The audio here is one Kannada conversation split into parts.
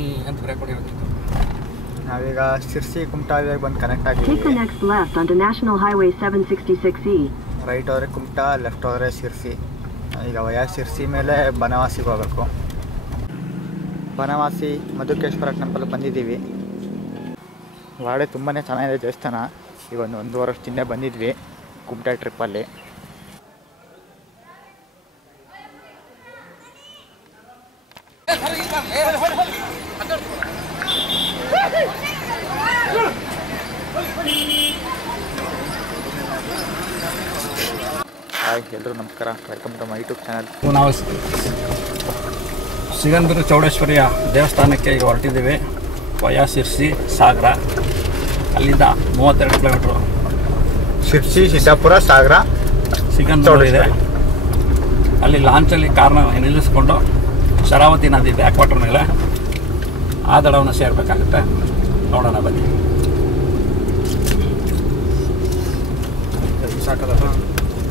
ಶ್ರೀ ಅಂತ ಬ್ರೇಕ್ ಹೊಡಿಬೇಕಿತ್ತು. ನಾವೀಗ ಶಿರ್ಸಿ ಕುಮಟಾಗೆ ಬಂದು ಕನೆಕ್ಟ್ ಆಗಿದ್ದೀವಿ. Take the next left onto National Highway 766E. Right ಹೋದರೆ ಕುಮಟಾ, ಲೆಫ್ಟ್ ಹೋದರೆ ಶಿರ್ಸಿ. ಈಗ ವಯಾ ಶಿರ್ಸಿ ಮೇಲೆ ಬನವಾಸಿಗೆ ಹೋಗಬೇಕು. ಬನವಾಸಿ ಮಧುಕೇಶ್ವರ ಟೆಂಪಲ್ ಬಂದಿದ್ದೀವಿ. ಒಳಗಡೆ ತುಂಬಾ ಚೆನ್ನಾಗಿದೆ ದೇವಸ್ಥಾನ. ಈಗ ಒಂದು ವರ್ಷದಿಂದ ಬಂದಿದ್ವಿ ಕುಮಟಾ ಟ್ರಿಪ್ಪಲ್ಲಿ. ಹಾಯ್ ಎಲ್ಲರೂ ನಮಸ್ಕಾರ, welcome to my YouTube channel. ನಾವು ಸಿಗಂದೂರು ಚೌಡೇಶ್ವರಿಯ ದೇವಸ್ಥಾನಕ್ಕೆ ಈಗ ಹೊರಟಿದ್ದೀವಿ. ವಯಾ ಶಿರ್ಸಿ ಸಾಗರ, ಅಲ್ಲಿಂದ 32 ಕಿಲೋಮೀಟ್ರು. ಶಿರ್ಸಿ, ಸಿದ್ದಾಪುರ, ಸಾಗರ, ಸಿಗಂದೂರು ಇದೆ. ಅಲ್ಲಿ ಲಾಂಚಲ್ಲಿ ಕಾರ್ನ ನಿಲ್ಲಿಸ್ಕೊಂಡು ಶರಾವತಿ ನದಿ ಬ್ಯಾಕ್ ವಾಟರ್ ಮೇಲೆ ಆ ದಡವನ್ನು ಸೇರಬೇಕಾಗುತ್ತೆ. ನೋಡೋಣ ಬನ್ನಿ.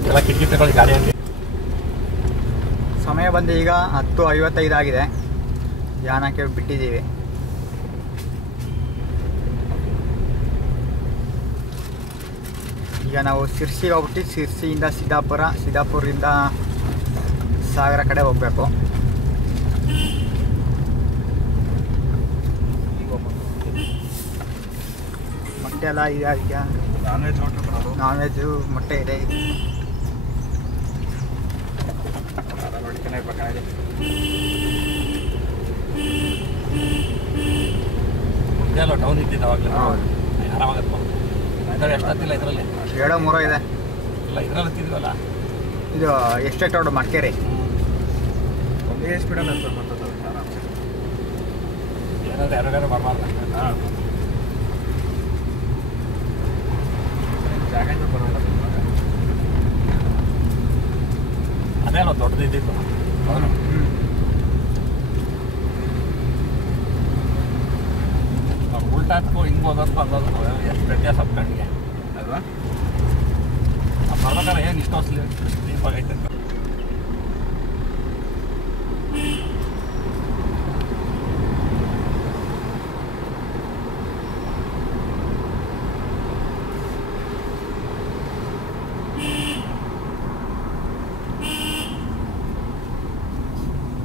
ಎಲ್ಲ ಕಿಟಕಿ ತಗೊಳ್ಳಿ ಗಾಡಿಯಲ್ಲಿ. ಸಮಯ ಬಂದು ಈಗ 10:55 ಆಗಿದೆ. ಯಾನಕ್ಕೆ ಬಿಟ್ಟಿದ್ದೀವಿ. ಈಗ ನಾವು ಶಿರ್ಸಿಗೆ ಹೋಗ್ಬಿಟ್ಟು ಶಿರ್ಸಿಯಿಂದ ಸಿದ್ದಾಪುರ, ಸಿದ್ದಾಪುರದಿಂದ ಸಾಗರ ಕಡೆ ಹೋಗಬೇಕು. ಮೊಟ್ಟೆ ಎಲ್ಲ ಇದೆ. ಅದಕ್ಕೆ ನಾನ್ ವೆಜ್ಜು ಮೊಟ್ಟೆ ಇದೆ. ಇದೆಲ್ಲ ಡೌನ್ ಇದ್ದಿದ್ದು ಅವಾಗಲೇ ಆರಾಮಾಗತ್ತೆ. ಇದರಲ್ಲಿ ಎಷ್ಟಾಗ್ತಿಲ್ಲ, ಇದರಲ್ಲಿ 7-3 ಇದೆ. ಇಲ್ಲ ಇದರಲ್ಲಿ ತಿದ್ವಲ್ಲ, ಇದು ಎಸ್ಟೇಟ್ ರೋಡ್ ಮಡಿಕೇರಿ. ಒಂದೇ ಸ್ಪೀಡಲ್ಲಿ ಏನಾದ್ರು ಯಾರು ಬರಬಾರ್ದು. ಅದೇ ಅಲ್ಲ ದೊಡ್ಡದು ಇದ್ದಿದ್ದು. ನಾವು ಉಲ್ಟಾಕು ಹಿಂಗೆ ಹೋದಕ್ಕೂ ಅನ್ನೋದಕ್ಕೂ ಎಷ್ಟು ವ್ಯತ್ಯಾಸ ಕಣ್ಣಿಗೆ ಅಲ್ವಾ? ಬರ್ಬೇಕಾದ್ರೆ ಏನು ಇಷ್ಟ ಸ್ಲೀಪಾಗೈತೆ ಅಂತ.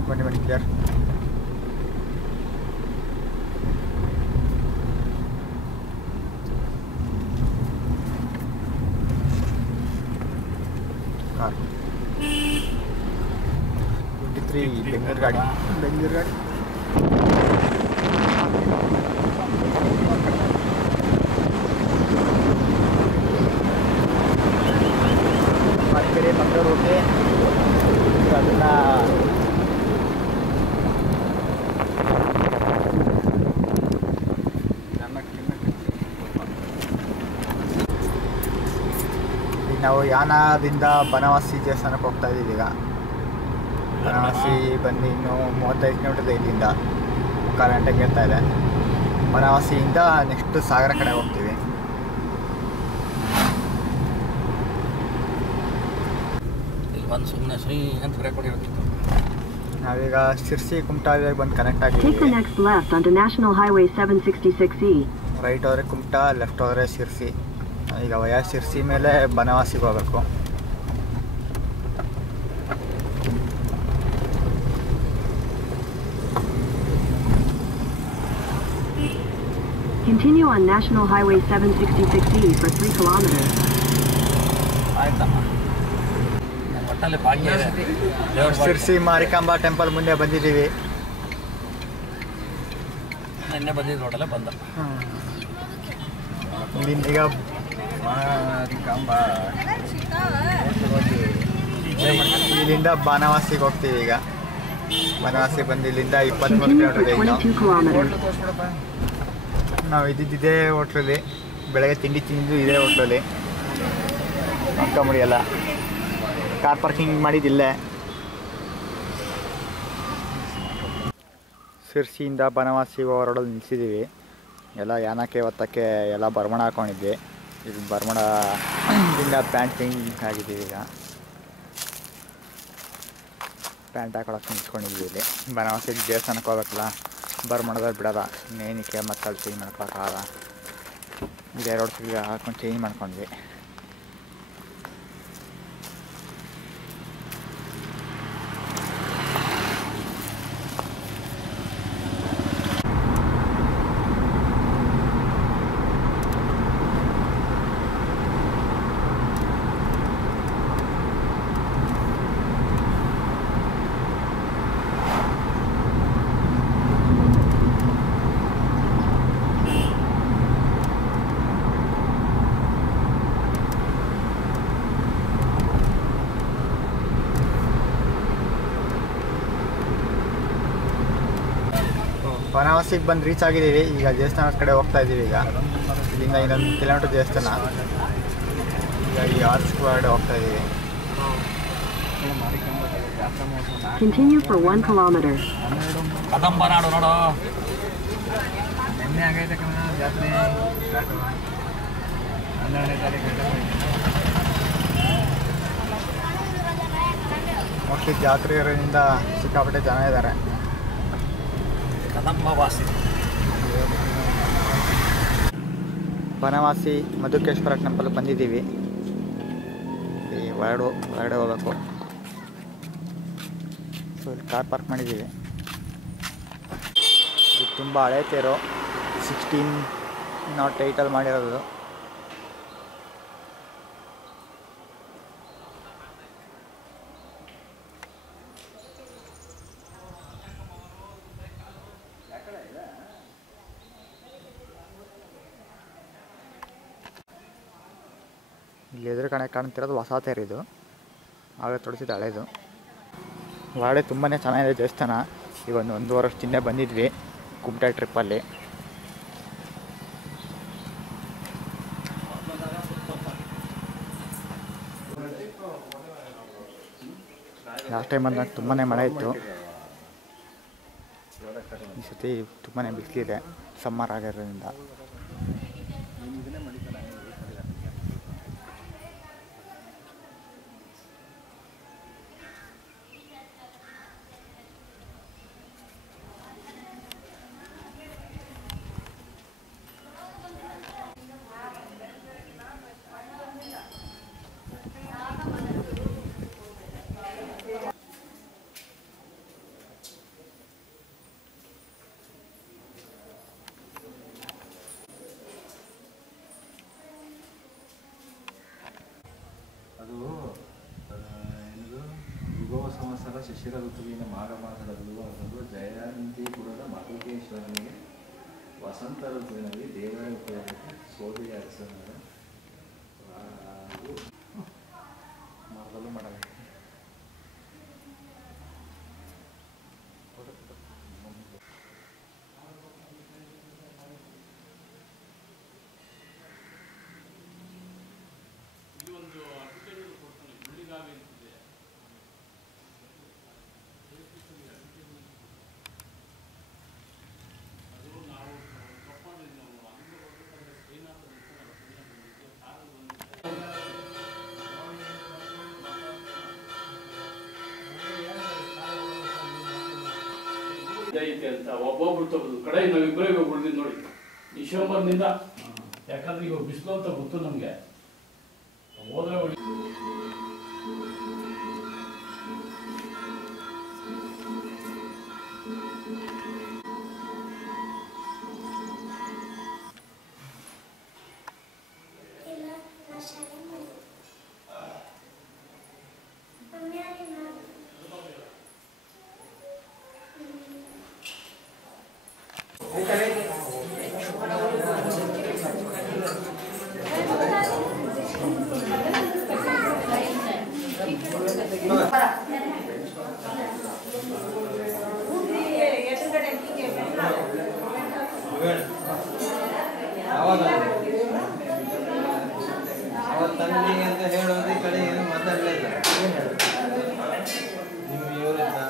ಬನ್ನಿ ಕ್ಲಿಯರ್. ಕಾರ್ 23 ಬೆಂಗಳೂರು ಗಾಡಿ. ಮಡಿಕೇರಿ ಮಂಗಳೂರು ಹೋಗಿ ಅದನ್ನು ನಾವು ಯಾನದಿಂದ ಬನವಾಸಿ ದೇವಸ್ಥಾನಕ್ಕೆ ಹೋಗ್ತಾ ಇದ್ದೀವಿ. ಈಗ ಬನವಾಸಿ ಬಂದು ಇನ್ನು 35 ಕಿಲೋಮೀಟರ್ ಇಲ್ಲಿಂದ, 3 ಗಂಟೆಗೆ ಇರ್ತಾ ಇದೆ. ಬನವಾಸಿಯಿಂದ ನೆಕ್ಸ್ಟ್ ಸಾಗರ ಕಡೆ ಹೋಗ್ತೀವಿ. ಇಲ್ಲಿ ಬಂದು ಸುಮ್ಮನೆ ಶ್ರೀ ಅಂತ ಬ್ರೇಕ್ ಹೊಡಿಬೇಕಿತ್ತು. ನಾವೀಗ ಶಿರ್ಸಿ ಕುಮಟಾಗೆ ಬಂದು ಕನೆಕ್ಟ್ Take the ಆಗಿದ್ದೀವಿ. next left onto National Highway 766E. Right ಹೋದರೆ ಕುಮಟಾ, ಲೆಫ್ಟ್ ಹೋದರೆ ಶಿರ್ಸಿ. ಈಗ ವಯಾ ಶಿರ್ಸಿ ಮೇಲೆ ಬನವಾಸಿಗೆ ಹೋಗಬೇಕು. Continue on National Highway 766E for 3 kilometers. ಆಯ್ತಮ್ಮ, ಒಟ್ಟಲ್ಲಿ ಭಾಗ್ಯ ಇದೆ. ದೇವ್ರ ಶಿರ್ಸಿ ಮಾರಿಕಾಂಬಾ ಟೆಂಪಲ್ ಮುಂದೆ ಬಂದಿದ್ದೀವಿ. ನಿನ್ನೆ ಬಂದಿದ್ದು ರೋಡಲ್ಲೇ ಬಂದ. ಇಲ್ಲಿಂದ ಈಗ ಇಲ್ಲಿಂದ ಬನವಾಸಿಗೆ ಹೋಗ್ತೀವಿ. ಈಗ ಬನವಾಸಿ ಬಂದು ಇಲ್ಲಿಂದ 23 Continue for ಕಿಲೋಮೀಟರ್. 22 kilometers. ನಾವು ಇದ್ದಿದ್ದೇ ಹೋಟ್ಲಲ್ಲಿ, ಬೆಳಗ್ಗೆ ತಿಂಡಿ ತಿಂದು ಇದೇ ಹೋಟ್ಲಲ್ಲಿ. ಅಕ್ಕ ಮುಡಿಯಲ್ಲ, ಕಾರ್ ಪಾರ್ಕಿಂಗ್ ಮಾಡಿದ್ದಿಲ್ಲೇ. ಶಿರ್ಸಿಯಿಂದ ಬನವಾಸಿಗೆ ಹೊರಡೋದು ನಿಲ್ಸಿದ್ದೀವಿ. ಎಲ್ಲ ಯಾನಕ್ಕೆ ಹೊತ್ತಕ್ಕೆ ಎಲ್ಲ ಬರ್ಮಣ ಹಾಕ್ಕೊಂಡಿದ್ವಿ. ಇದು ಬರ್ಮಣದಿಂದ ಪ್ಯಾಂಟಿಂಗ್ ಆಗಿದ್ದೀವಿ. ಈಗ ಪ್ಯಾಂಟ್ ಹಾಕೊಳಕ್ಕೆ ನಿಂತ್ಕೊಂಡಿದ್ವಿ. ಇಲ್ಲಿ ಬನವಾಸಿ ದೇವಸ್ಥಾನಕ್ಕೆ ಹೋಗ್ಬೇಕಲ್ಲ, ಮಾಡಿದ್ರೆ ಬಿಡೋದ, ಇನ್ನೇನಕ್ಕೆ ಮತ್ತೆ ಅಲ್ಲಿ ಚೇಂಜ್ ಮಾಡ್ಕೊಳಕ್ಕಾಗಲ್ಲ. ಈಗ 2 ವರ್ಷಕ್ಕೆ ಹಾಕೊಂಡು ಚೇಂಜ್ ಮಾಡ್ಕೊಂಡ್ವಿ. ಬನವಾಸಿಗೆ ಬಂದು ರೀಚ್ ಆಗಿದ್ದೀವಿ. ಈಗ ದೇವಸ್ಥಾನದ ಕಡೆ ಹೋಗ್ತಾ ಇದ್ದೀವಿ. ಈಗ ಇಲ್ಲಿಂದ 1 ಕಿಲೋಮೀಟರ್ ದೇವಸ್ಥಾನ. ಈಗ ಈ ಆರ್ಚ್ ಕಡೆ ಹೋಗ್ತಾ ಇದ್ದೀವಿ. Continue for 1 kilometer. ಕದಂಬ ನಾಡು ನೋಡು. ನಿನ್ನೆ ಆಗೈತೆ ಕಣ ಜಾತ್ರೆ. 12ನೇ ತಾರೀಕು ಮೋಸ್ಟ್ಲಿ ಜಾತ್ರೆ ಇರೋದ್ರಿಂದ ಸಿಕ್ಕಾಪಟ್ಟೆ ಜನ ಇದ್ದಾರೆ. ಕದಂಬ ವಾಸಿ ಬನವಾಸಿ ಮಧುಕೇಶ್ವರ ಟೆಂಪಲ್ ಬಂದಿದ್ದೀವಿ. ಈ ಹೊರಗಡೆ ಹೋಗಬೇಕು. ಸೊ ಇಲ್ಲಿ ಕಾರ್ ಪಾರ್ಕ್ ಮಾಡಿದ್ದೀವಿ. ಇದು ತುಂಬ ಹಳೆ ತೇರು, 1608 ಮಾಡಿರೋದು. ಇಲ್ಲಿ ಎದುರು ಕಡೆ ಕಾಣ್ತಿರೋದು ಹೊಸ ತೇರು. ಇದು ಆಗ ತೊಡಿಸಿದ ಹಳೇದು. ಒಳಗಡೆ ತುಂಬಾ ಚೆನ್ನಾಗಿದೆ ದೇವಸ್ಥಾನ. ಈಗ 1.5 ವರ್ಷದಿಂದ ಬಂದಿದ್ವಿ ಕುಮಟಾ ಟ್ರಿಪ್ಪಲ್ಲಿ. ಲಾಸ್ಟ್ ಟೈಮ್ ಬಂದಾಗ ತುಂಬಾ ಮಳೆ ಇತ್ತು. ಈ ಸತಿ ತುಂಬಾ ಬಿಸಿಲಿದೆ ಸಮ್ಮರ್ ಆಗಿರೋದ್ರಿಂದ. ಅದು ಏನದು ವಿಭವ ಸಂವತ್ಸರ ಶಿಶಿರ ಋತುವಿನ ಮಾಘ ಮಾಸದಲ್ಲೂ ಅದನ್ನು ಜಯಂತಿಪುರದ ಮಧುಕೇಶ್ವರನಿಗೆ ವಸಂತ ಋತುವಿನಲ್ಲಿ ದೇವರ ಉಪಯೋಗಕ್ಕೆ ಸೋದೆಯ ಅರಸನಾದ ಮರದಲ್ಲೂ ಮಾಡಬೇಕು. ಐತೆ ಅಂತ ಒಬ್ಬೊಬ್ರು ತಗೋದು ಕಡೆ ನಾವಿಬ್ಬರೇ ಉಳಿದಿದ್ದು ನೋಡಿ ಡಿಸೆಂಬರ್ನಿಂದ. ಯಾಕಂದ್ರೆ ಈಗ ಬಿಸಿಲು ಅಂತ ಗೊತ್ತು ನಮಗೆ. ಹೋದ್ರೆ ತಂಗಿ ಅಂತ ಹೇಳೋದು ಈ ಕಡೆ ಏನು ಮಾತಾಡಲಿಲ್ಲ. ನೀವು ಇವರಿಂದ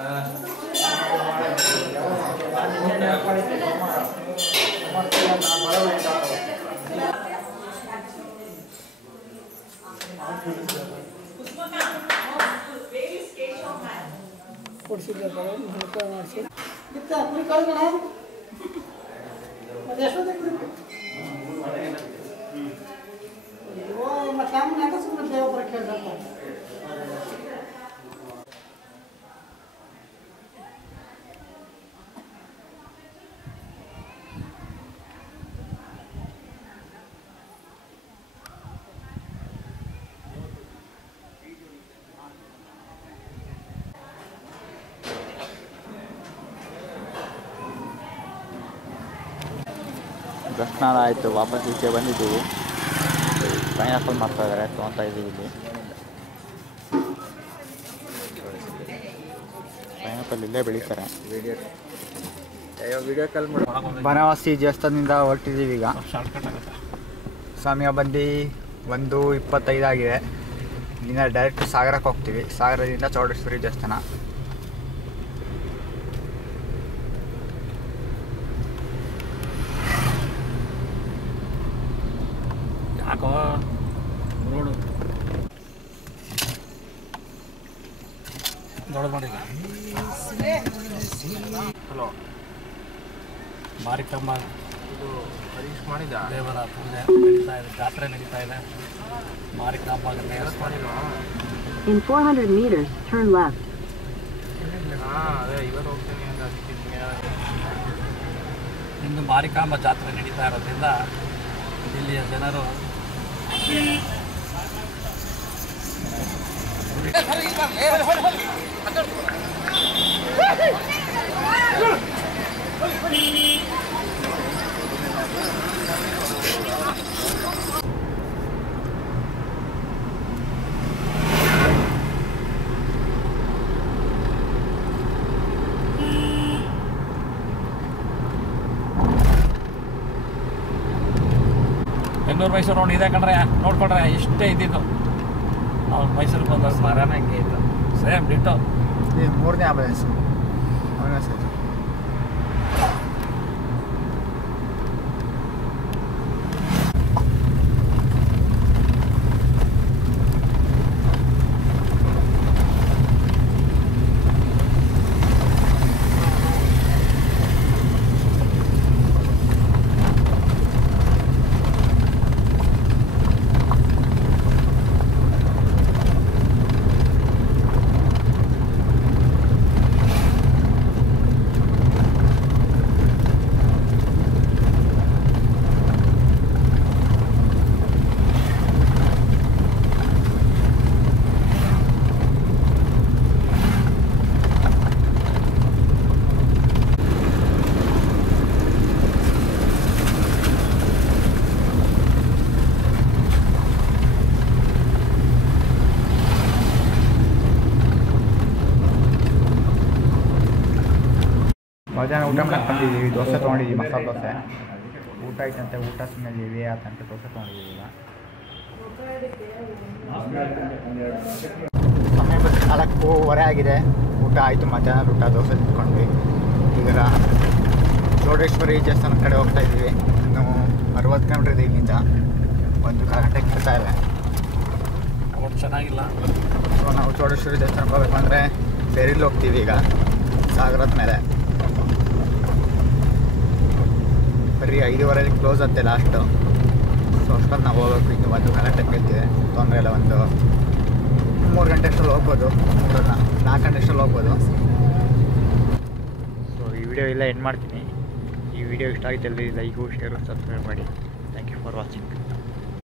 ದರ್ಶನ ಆಯಿತು, ವಾಪಸ್ ಈಚೆ ಬಂದಿದ್ದೀವಿ. ಪೈನಾಪಲ್ ಮಾಡ್ತಾ ಇದ್ದಾರೆ, ತೊಗೊತಾ ಇದ್ದೀವಿ. ಇಲ್ಲಿ ಪೈನಾಪಲ್ ಇಲ್ಲೇ ಬೆಳೀತಾರೆ. ವಿಡಿಯೋ ಕಾಲ್ ಮಾಡಿ. ಬನವಾಸಿ ದೇವಸ್ಥಾನದಿಂದ ಹೊರಟಿದ್ದೀವಿ ಈಗ. ಶಾರ್ಟ್ಕಟ್ ಆಗುತ್ತೆ. ಸಮಯ ಬಂದು 1:25 ಆಗಿದೆ. ಇಲ್ಲಿಂದ ಡೈರೆಕ್ಟ್ ಸಾಗರಕ್ಕೆ ಹೋಗ್ತೀವಿ. ಸಾಗರದಿಂದ ಚೌಡೇಶ್ವರಿ ದೇವಸ್ಥಾನ. ಯಾಕೋ ರೋಡು ದೊಡ್ಡ ಮಾಡಿಲ್ಲ. ಹಲೋ, ಮಾರಿಕಮ್ಮ ಇದು ಪರೀಕ್ಷೆ ಮಾಡಿದ ದೇವರ ಪೂಜೆ ನಡೀತಾ ಇದೆ, ಜಾತ್ರೆ ನಡೀತಾ ಇದೆ. ಮಾರಿಕಮ್ಮ ಮಾಡಿಲ್ವಾ? In 400 meters, turn left. ಅದೇ ಇವತ್ತು ಹೋಗ್ತೀನಿ ಅಂತ ಇಂದು ಮಾರಿಕಾಂಬ ಜಾತ್ರೆ ನಡೀತಾ ಇರೋದ್ರಿಂದ ಇಲ್ಲಿಯ ಜನರು ಬೆಂಗಳೂರು ಮೈಸೂರು ರೋಡ್ ಇದೆ ಕಣ್ರೆ, ನೋಡ್ಕೊಂಡ್ರೆ ಇಷ್ಟೇ ಇದ್ದಿದ್ದು. ಅವ್ನು ಮೈಸೂರಿಗೆ ಬಂದ ಮರನ ಹಂಗೆ ಇತ್ತು. Same ditto. ಇದು 3ನೇ ಆಂಬುಲೆನ್ಸ್. ಮಧ್ಯಾಹ್ನ ಊಟ ಮಾಡಕ್ಕೆ ಬಂದಿದ್ದೀವಿ. ದೋಸೆ ತೊಗೊಂಡಿದ್ದೀವಿ, ಮಸಾಲೆ ದೋಸೆ. ಊಟ ಆಯ್ತಂತೆ. ಊಟ ಸುಮ್ಮನೆ ಹೆವಿ ಆತಂತೆ. ದೋಸೆ ತೊಗೊಂಡಿದ್ದೀವಿ ಈಗ. ಸಮಯ ಬಂದು 4:15 ಆಗಿದೆ. ಊಟ ಆಯಿತು, ಮಧ್ಯಾಹ್ನದ ಊಟ. ದೋಸೆ ತಿಂದ್ಕೊಂಡ್ವಿ. ಈಗ ಚೌಡೇಶ್ವರಿ ದೇವಸ್ಥಾನದ ಕಡೆ ಹೋಗ್ತಾ ಇದ್ದೀವಿ. ಇನ್ನು 60 ಕಿಲೋಮೀಟರ್ ಇದೆ ಇಲ್ಲಿಂದ. 1 ಗಂಟೆಗೆ ಬರ್ತಾ ಇದೆ. ರೋಡ್ ಚೆನ್ನಾಗಿಲ್ಲ. ಸೊ ನಾವು ಚೌಡೇಶ್ವರಿ ದೇವಸ್ಥಾನಕ್ಕೆ ಹೋಗ್ಬೇಕಂದ್ರೆ ಫೆರಿಲಿ ಹೋಗ್ತೀವಿ ಈಗ, ಸಾಗರದ ಮೇಲೆ. ಬರೀ 5:15 ಕ್ಲೋಸ್ ಅಂತೆ ಲಾಸ್ಟು. ಸೊ ಅಷ್ಟೊಂದು ನಾವು ಹೋಗ್ಬೇಕು. ಇನ್ನು 1 ಗಂಟೆ ಕೇಳ್ತಿದೆ. ತೊಂದರೆ ಇಲ್ಲ. 3 ಗಂಟೆ ಅಷ್ಟರಲ್ಲಿ ಹೋಗ್ಬೋದು. 4 ಗಂಟೆ ಅಷ್ಟರಲ್ಲಿ ಹೋಗ್ಬೋದು. ಸೊ ಈ ವಿಡಿಯೋ ಎಲ್ಲ ಎಂಡ್ ಮಾಡ್ತೀನಿ. ಈ ವಿಡಿಯೋ ಇಷ್ಟ ಆಗಿದೆ, ಲೈಕು, ಶೇರು, ಸಬ್ಸ್ಕ್ರೈಬ್ ಮಾಡಿ. Thank you for watching.